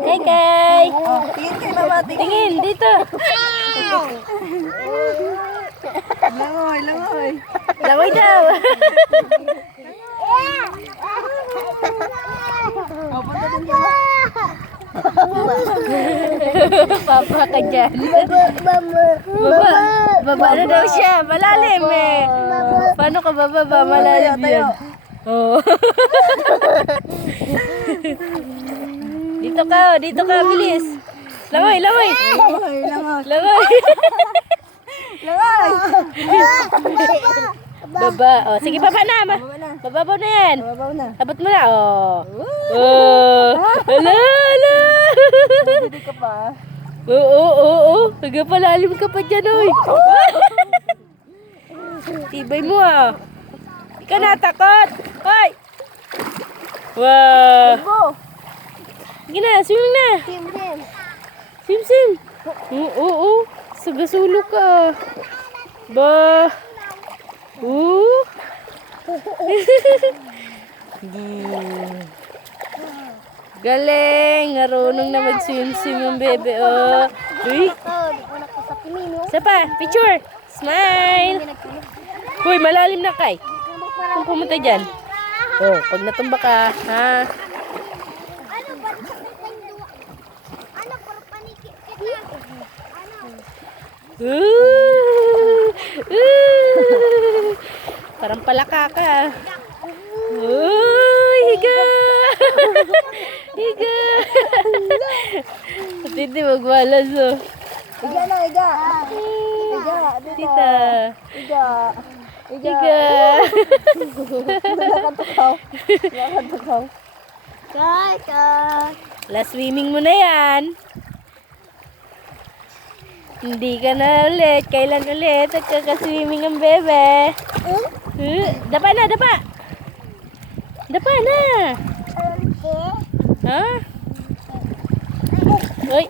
Kay Kay. Tingin kay mama, tingin. Tingin, dito. Langoy, langoy. Langoy daw. Oh, punta din kay mama. Papa ka dyan. Baba na daw siya. Malalim eh. Paano ka bababa? Malalim Tayo, yan. Oh. Dito ka, bilis. Langoy, langoy. Langoy, langoy. Langoy. Langoy. Baba. Oh, sige, baba na. Bababaw na yan. Babaw na. Abot mo na. Oh. Oh. Ala, ala. Hindi ka pa. Oo. Nagpalalim ka pa dyan, oy. Tibay mo, ah. Hindi ka natakot. Hoy. Wow. Go. Sige na, swimming na. Swim. Oo. Sagasulo ka. Ba. Galing. Marunong na mag-swim ang bebe, oh. Uy. Isa pa, picture. Smile. Uy, malalim na kay. Kung pumunta dyan. Oh, pag natumba ka, ha? Parang palaka ka. Higa. Higa. Titi, magwalas, oh. Iga na, iga. Iga, dito. Tita. Iga. Higa. Nakatukaw. Nakatukaw. Last swimming mo na yan. Hindi ka na ulit. Kailan ulit? Nagkakaswimming ang bebe. Dapa na, dapa. Dapa na. Ha? Oy.